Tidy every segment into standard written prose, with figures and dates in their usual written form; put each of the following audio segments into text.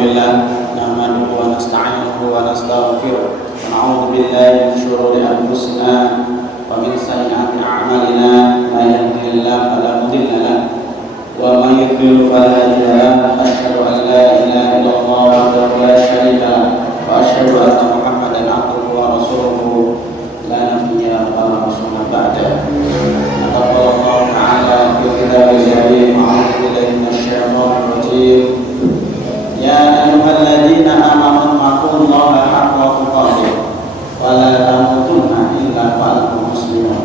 لله نحمده ونستعينه ونستغفره ونعوذ بالله من شرور أنفسنا ومن سيئات أعمالنا من يهده الله فلا مضل له ومن يضلل فلا هادي له أشهد أن لا إله إلا الله وحده لا شريك له وأشهد أن محمدا عبده ورسوله لا نبي ولا رسول بعده. قال الله تعالى في كتابه الكريم أعوذ بالله من الشيطان الرجيم يا أيها الذين آمنوا اتقوا الله حق تقاته ولا تموتن إلا وأنتم مسلمون.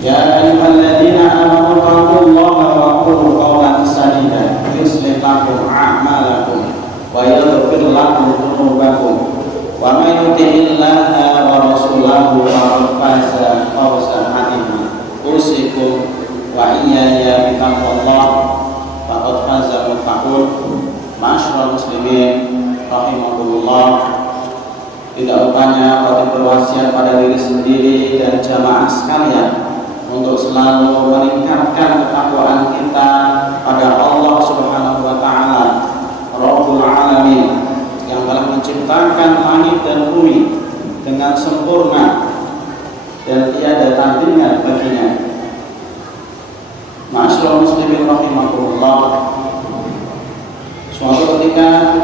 يا أيها الذين آمنوا اتقوا الله وقولوا قولا سديدا يصلح لكم أعمالكم ويغفر لكم ذنوبكم ومن يطع الله ورسوله فقد فاز فوزا عظيما. أوصيكم وإياي بتقوى الله فقد فاز المتقون. Ma'asyiral muslimin rahimakumullah. Tidak lupanya kami berwasiat pada diri sendiri dan jamaah sekalian untuk selalu meningkatkan ketakwaan kita pada Allah Subhanahu wa taala, Rabbul Alamin, yang telah menciptakan langit dan bumi dengan sempurna dan tiada tandingan baginya. Ma'asyiral muslimin rahimakumullah. Suatu ketika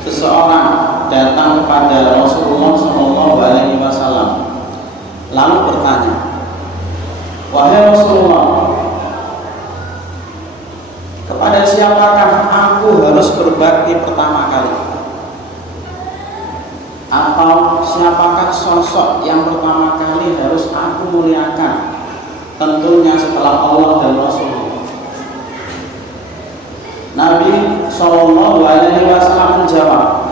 seseorang datang kepada Rasulullah SAW lalu bertanya, wahai Rasulullah, kepada siapakah aku harus berbakti pertama kali? Atau siapakah sosok yang pertama kali harus aku muliakan? Tentunya setelah Allah dan Rasulullah. Nabi SAW menjawab,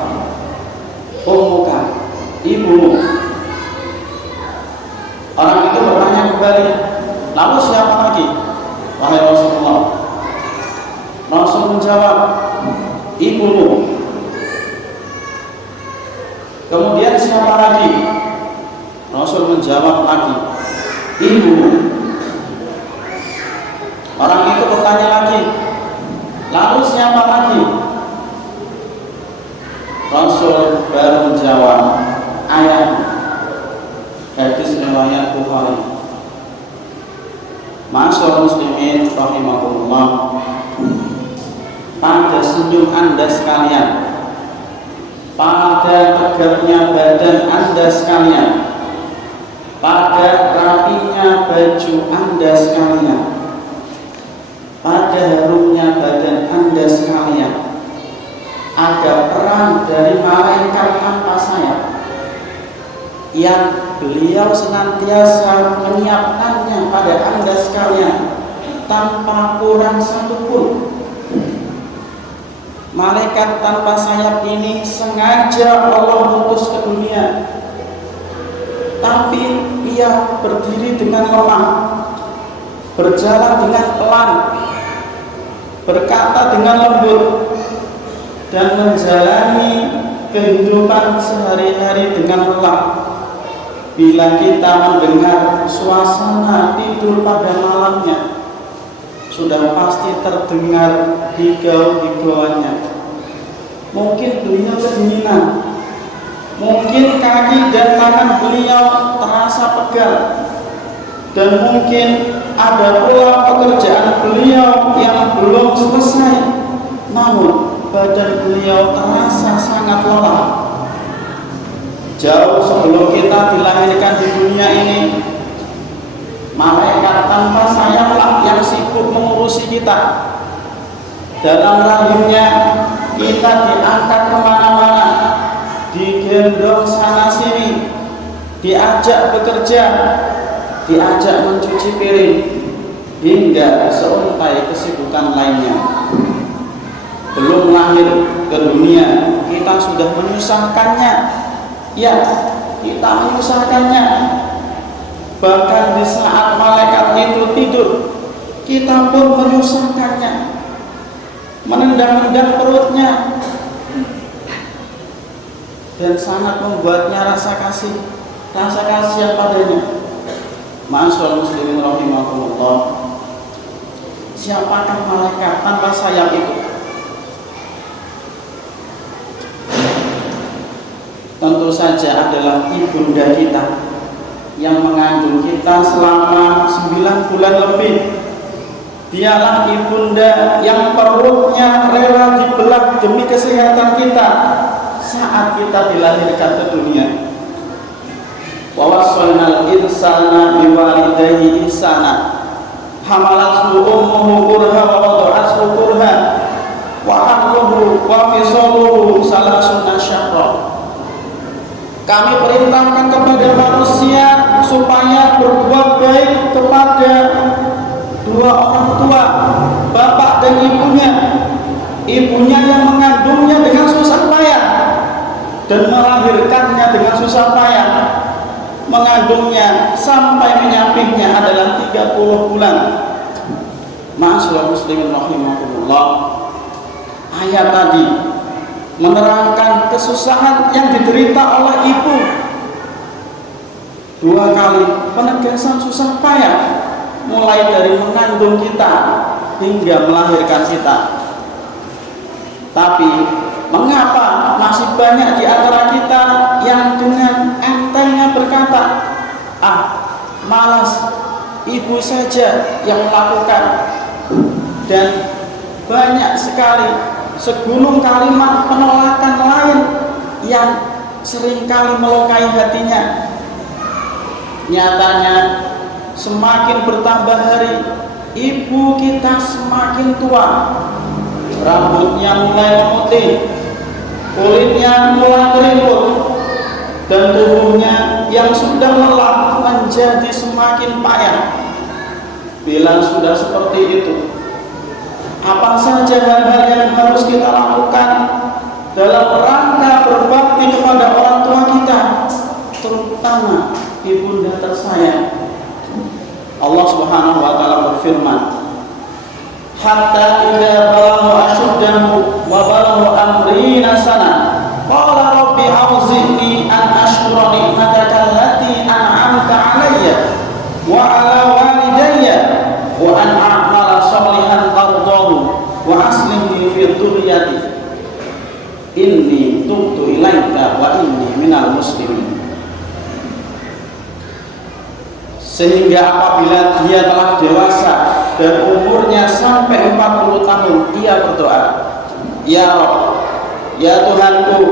ummuka, ibumu. Orang itu bertanya kembali, lalu siapa lagi? Wahai Rasulullah. Rasul menjawab, ibumu. Kemudian siapa lagi? Rasul menjawab lagi, ibumu. Orang itu bertanya lagi, lalu siapa lagi? Rasul baru menjawab, ayahmu. Hadis riwayat Bukhari. Ma'asyiral muslimin rahimakumullah. Pada senyum Anda sekalian, pada tegapnya badan Anda sekalian, pada rapinya baju Anda sekalian, pada harumnya badan Anda sekalian, ada peran dari malaikat tanpa sayap yang beliau senantiasa menyiapkannya pada Anda sekalian tanpa kurang satupun. Malaikat tanpa sayap ini sengaja Allah utus ke dunia, tapi ia berdiri dengan lemah, berjalan dengan pelan, berkata dengan lembut, dan menjalani kehidupan sehari-hari dengan lelah. Bila kita mendengar suasana tidur pada malamnya, sudah pasti terdengar higau-higauannya. Mungkin beliau kedinginan, mungkin kaki dan tangan beliau terasa pegal, dan mungkin ada pula pekerjaan beliau yang belum selesai, namun badan beliau terasa sangat lelah. Jauh sebelum kita dilahirkan di dunia ini, malaikat tanpa sayaplah yang sibuk mengurusi kita. Dalam rahimnya kita diangkat kemana-mana, digendong sana sini, diajak bekerja, diajak mencuci piring, hingga seuntai kesibukan lainnya. Belum lahir ke dunia, kita sudah menyusahkannya. Ya, kita menyusahkannya. Bahkan di saat malaikat itu tidur, kita pun menyusahkannya, menendang-nendang perutnya, dan sangat membuatnya rasa kasihan padanya. Ma'asyiral muslimin rahimakumullah. Siapakah malaikat tanpa sayap itu? tentu saja adalah ibunda kita yang mengandung kita selama 9 bulan lebih. Dialah ibunda yang perutnya rela dibelah demi kesehatan kita saat kita dilahirkan ke dunia. Wa wassalnal insana biwalidayhi ihsana hamalathu ummuhu kurha wa wada'athu kurha wa hamluhu wa fisaluhu salasuna syahra. Kami perintahkan kepada manusia supaya berbuat baik kepada dua orang tua, bapak dan ibunya. Ibunya yang mengandungnya dengan susah payah dan melahirkannya dengan susah payah. Mengandungnya sampai menyapihnya adalah 30 bulan. Ma'asyiral muslimin rahimakumullah. Ayat tadi menerangkan kesusahan yang diderita oleh ibu. 2 kali penegasan susah payah, mulai dari mengandung kita hingga melahirkan kita. Tapi mengapa masih banyak di antara kita yang dengan entengnya berkata, malas, ibu saja yang melakukan. Dan banyak sekali segulung kalimat penolakan lain yang seringkali melukai hatinya. Nyatanya semakin bertambah hari, ibu kita semakin tua. Rambutnya mulai memutih, kulitnya mulai keriput, dan tubuhnya yang sudah lelah menjadi semakin payah. Bila sudah seperti itu, apa saja hal-hal yang harus kita lakukan dalam rangka berbakti kepada orang tua kita, terutama ibunda tersayang? Allah Subhanahu wa taala berfirman, hatta idza balagha ashuddahu wa balagha amrina sana qala rabbi auzi'ni an ashkura ni'mataka allati an'amta 'alayya wa 'ala walidayya wa an a'mala shalihan tardahu wa aslih li fi dhurriyyati inni tubtu ilaika wa inni minal muslimin. Sehingga apabila dia telah dewasa dan umurnya sampai 40 tahun, ia berdoa, ya Rabb, ya Tuhanku,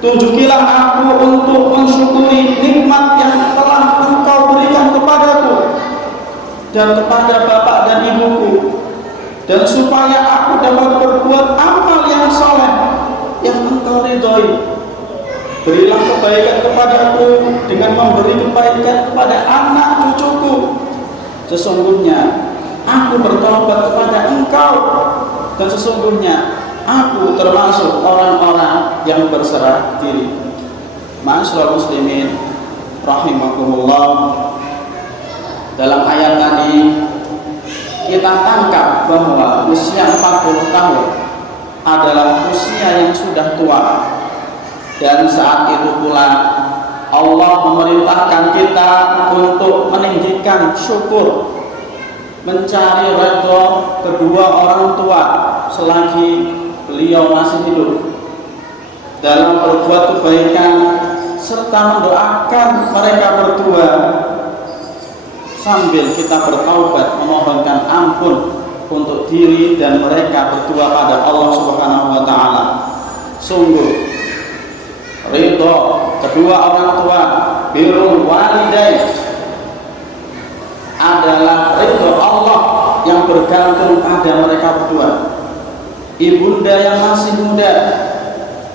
tunjukilah aku untuk mensyukuri nikmat yang telah Engkau berikan kepadaku dan kepada bapak dan ibuku, dan supaya aku dapat berbuat amal yang saleh yang Engkau ridhoi. Berilah kebaikan kepadaku dengan memberi kebaikan kepada anak cucuku. Sesungguhnya aku bertobat kepada Engkau, dan sesungguhnya aku termasuk orang-orang yang berserah diri. Ma'asyiral muslimin rahimakumullah. Dalam ayat tadi kita tangkap bahwa usia 40 tahun adalah usia yang sudah tua. Dan saat itu pula Allah memerintahkan kita untuk meninggikan syukur, mencari redha kedua orang tua selagi beliau masih hidup, dalam berbuat kebaikan serta mendoakan mereka berdua sambil kita bertaubat memohonkan ampun untuk diri dan mereka berdua pada Allah Subhanahu wa taala. Sungguh ridho kedua orang tua, birrul walidain, adalah ridho Allah yang bergantung pada mereka berdua. Ibunda yang masih muda,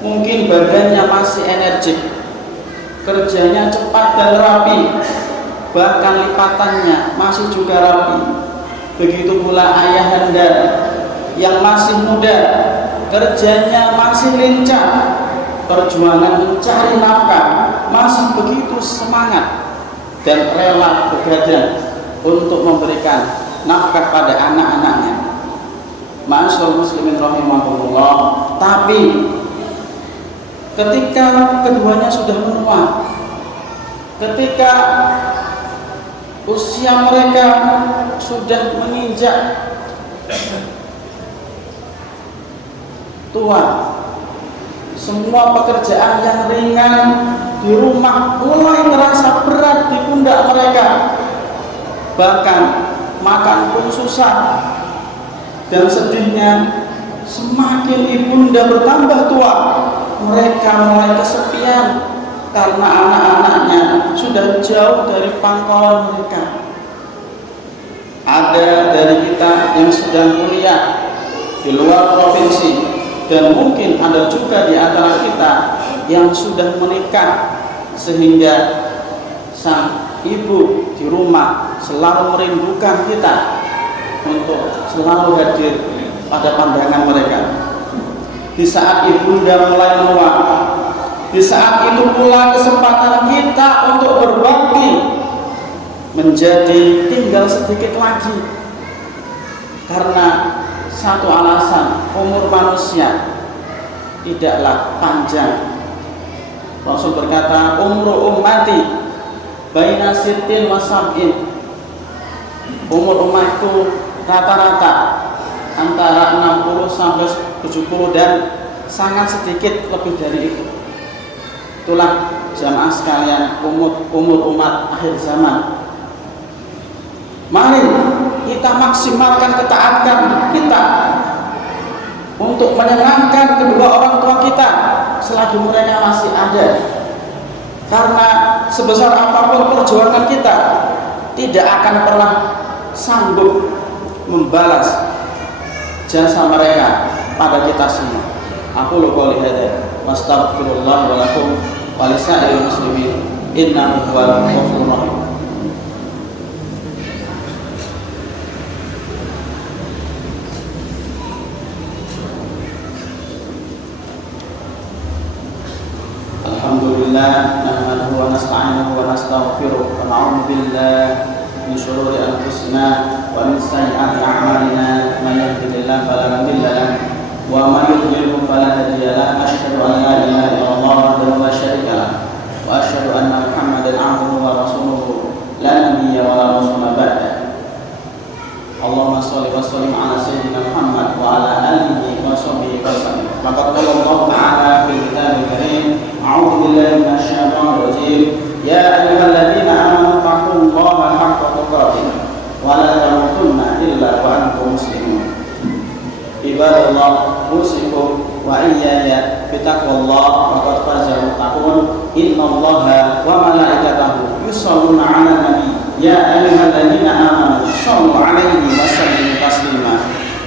mungkin badannya masih energik, kerjanya cepat dan rapi, bahkan lipatannya masih juga rapi. Begitu pula ayahanda yang masih muda, kerjanya masih lincah, perjuangan mencari nafkah masih begitu semangat dan rela begadang untuk memberikan nafkah pada anak-anaknya. Ma'asyiral muslimin rahimakumullah. Tapi ketika keduanya sudah menua, ketika usia mereka sudah menginjak tua, semua pekerjaan yang ringan di rumah mulai terasa berat di pundak mereka. Bahkan makan pun susah. Dan sedihnya, semakin ibunda bertambah tua, mereka mulai kesepian karena anak-anaknya sudah jauh dari pangkuan mereka. Ada dari kita yang sedang kuliah di luar provinsi, dan mungkin ada juga di antara kita yang sudah menikah, sehingga sang ibu di rumah selalu merindukan kita untuk selalu hadir pada pandangan mereka. Di saat ibunda mulai menua, di saat itu pula kesempatan kita untuk berbakti menjadi tinggal sedikit lagi. Karena satu alasan, umur manusia tidaklah panjang. Rasul berkata, umru ummati baina sittin wa sab'in. Umur umatku rata-rata antara 60 sampai 70 dan sangat sedikit lebih dari itu. Itulah jamaah sekalian umur umat akhir zaman. Mari kita maksimalkan ketaatan kita untuk menyenangkan kedua orang tua kita selagi mereka masih ada. Karena sebesar apapun perjuangan kita, tidak akan pernah sanggup membalas jasa mereka pada kita semua. Aku qouli hadza wastaghfirullah wa lakum wa lisa'il muslimin innahu huwal ghafurur rahim. Alhamdulillah nahmaduhu wa nasta'inuhu wa nastaghfiruh wa na'udzu billahi min shururi anfusina wa min sayyiati a'malina may yahdihillahu fala mudilla lahu wa may yudlil fala hadiya lahu. Asyhadu an la ilaha illallah wahdahu la syarika lahu wa asyhadu anna Muhammadan 'abduhu wa rasuluhu la nabiyya wa la rasula ba'da. Allahumma shalli wa sallim ala sayyidina Muhammad wa ala alihi wa sahbihi wa sallam. Maka qala Allah Ta'ala fil kitabil karim, a'udzu billahi minasy syaithanir rajim, ya ayyuhalladzina amanu taqullaha haqqa tuqatih wa la tamutunna illa wa antum muslimun. Ibadallah, usikum wa iyaya bitaqwallah wa qad fazal muttaqun. Innallaha wa malaikatahu yusholluna 'alan nabi ya ayyuhalladzina amanu shallu 'alaihi wa sallimu taslima.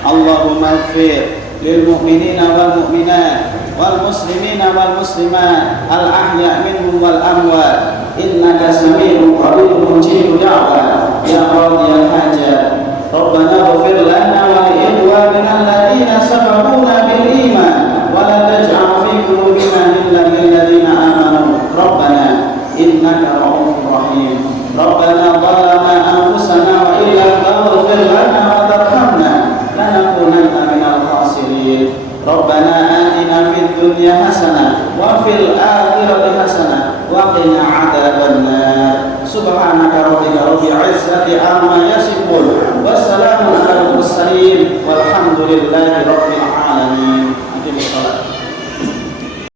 Allahumma ighfir lil mu'minina wal mu'minat wal muslimina wal muslimat al ahya' minhum wal amwat innaka sami'un qaribun mujibud da'wat ya qadiyal hajat. Rabbana ighfir lana wa li ikhwanina alladhina sabaquna bil iman wa la taj'al fi qulubina ghillan lil ladzina amanu rabbana innaka ra'ufur rahim. Rabbana zalamna anfusana wa illam taghfir lana wa tarhamna lanakunanna minal khasirin. Rabbana atina fid dunya hasanah wa fil akhirati hasanah wa qina adzabannar. Subhanaka rabbika rabbil izzati amma yasifun wassalamun alal mursalin walhamdulillahi rabbil alamin.